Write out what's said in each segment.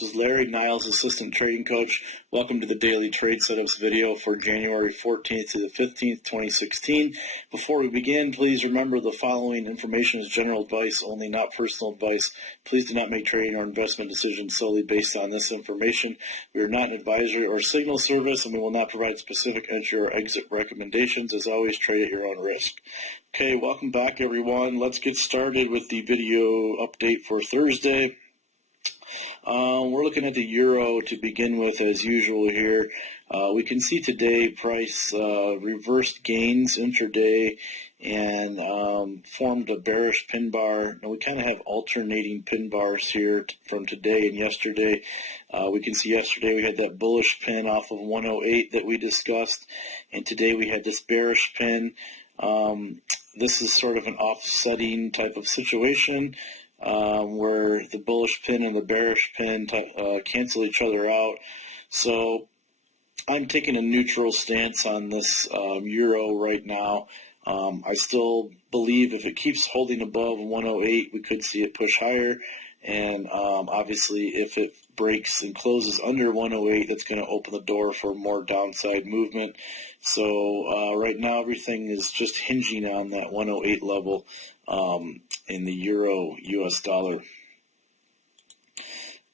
this is Larry, Niles, Assistant Trading Coach. Welcome to the Daily Trade Setups video for January 14th to the 15th, 2016. Before we begin, please remember the following information is general advice, only not personal advice. Please do not make trading or investment decisions solely based on this information. We are not an advisory or signal service, and we will not provide specific entry or exit recommendations. As always, trade at your own risk. Okay, welcome back, everyone. Let's get started with the video update for Thursday. We're looking at the euro to begin with, as usual here. We can see today price reversed gains intraday and formed a bearish pin bar. Now we kind of have alternating pin bars here from today and yesterday. We can see yesterday we had that bullish pin off of 108 that we discussed, and today we had this bearish pin. This is sort of an offsetting type of situation, where the bullish pin and the bearish pin cancel each other out. So I'm taking a neutral stance on this euro right now. I still believe if it keeps holding above 108, we could see it push higher. And obviously, if it breaks and closes under 108, that's going to open the door for more downside movement. So right now, everything is just hinging on that 108 level in the euro US dollar.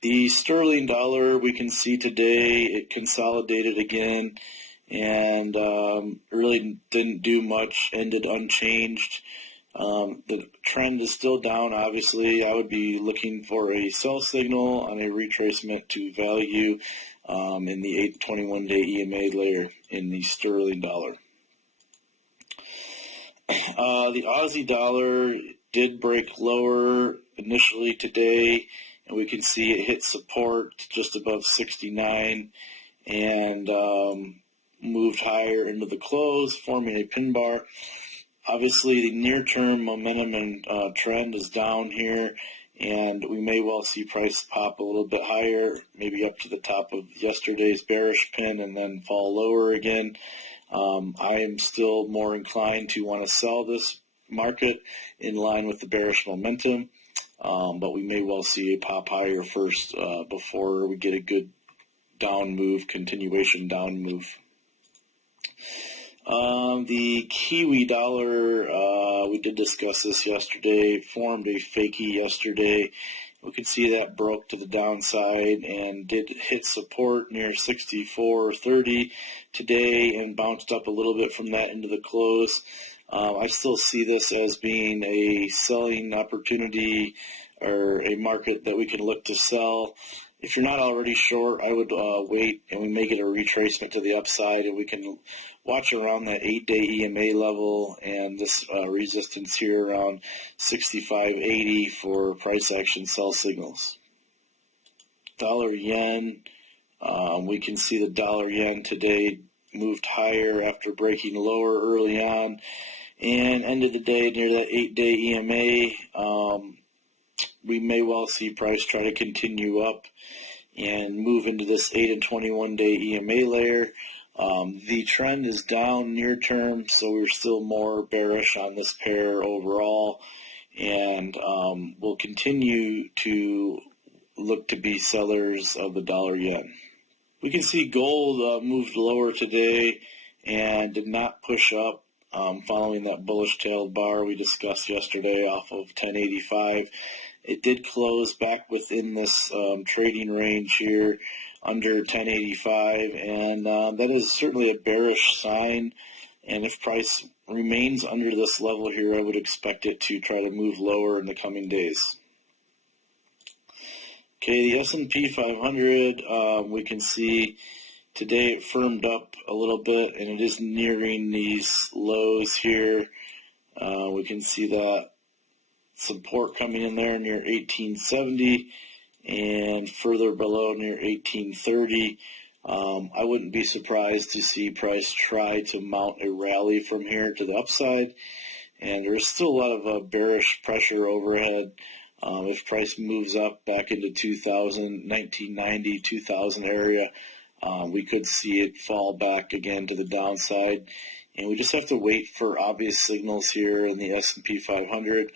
The sterling dollar, we can see today it consolidated again and really didn't do much, ended unchanged. The trend is still down, obviously. I would be looking for a sell signal on a retracement to value in the 8 to 21-day EMA layer in the sterling dollar. The Aussie dollar did break lower initially today, and we can see it hit support just above 69 and moved higher into the close, forming a pin bar. Obviously, the near-term momentum and trend is down here, and we may well see price pop a little bit higher, maybe up to the top of yesterday's bearish pin and then fall lower again. I am still more inclined to want to sell this market in line with the bearish momentum, but we may well see a pop higher first before we get a good down move, continuation down move. The Kiwi dollar, we did discuss this yesterday, formed a fakie yesterday. We could see that broke to the downside and did hit support near 64.30 today and bounced up a little bit from that into the close. I still see this as being a selling opportunity or a market that we can look to sell. If you're not already short, I would wait, and we may get a retracement to the upside, and we can watch around that 8-day EMA level and this resistance here around 65.80 for price action sell signals. Dollar yen, we can see the dollar yen today moved higher after breaking lower early on and ended the day near that 8-day EMA. We may well see price try to continue up and move into this 8 and 21-day EMA layer. The trend is down near term, so we're still more bearish on this pair overall, and we'll continue to look to be sellers of the dollar yen. We can see gold moved lower today and did not push up following that bullish tailed bar we discussed yesterday off of 1085. It did close back within this trading range here under 1085, and that is certainly a bearish sign, and if price remains under this level here, I would expect it to try to move lower in the coming days. Okay, the S&P 500, we can see today it firmed up a little bit, and it is nearing these lows here. We can see that support coming in there near 1870 and further below near 1830. I wouldn't be surprised to see price try to mount a rally from here to the upside, and there's still a lot of bearish pressure overhead. If price moves up back into 2000, 1990, 2000 area, we could see it fall back again to the downside, and we just have to wait for obvious signals here in the S&P 500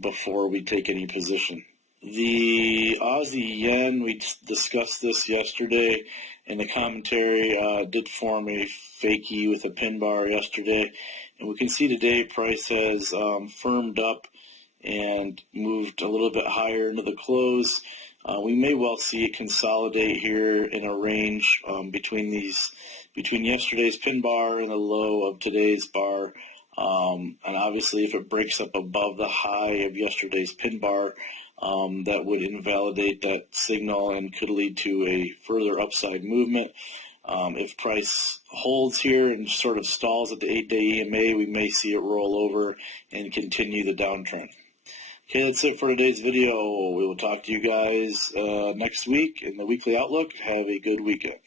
before we take any position. The Aussie yen, we discussed this yesterday in the commentary, did form a fakie with a pin bar yesterday. And we can see today price has firmed up and moved a little bit higher into the close. We may well see it consolidate here in a range between yesterday's pin bar and the low of today's bar. And obviously, if it breaks up above the high of yesterday's pin bar, that would invalidate that signal and could lead to a further upside movement. If price holds here and sort of stalls at the 8-day EMA, we may see it roll over and continue the downtrend. Okay, that's it for today's video. We will talk to you guys next week in the Weekly Outlook. Have a good weekend.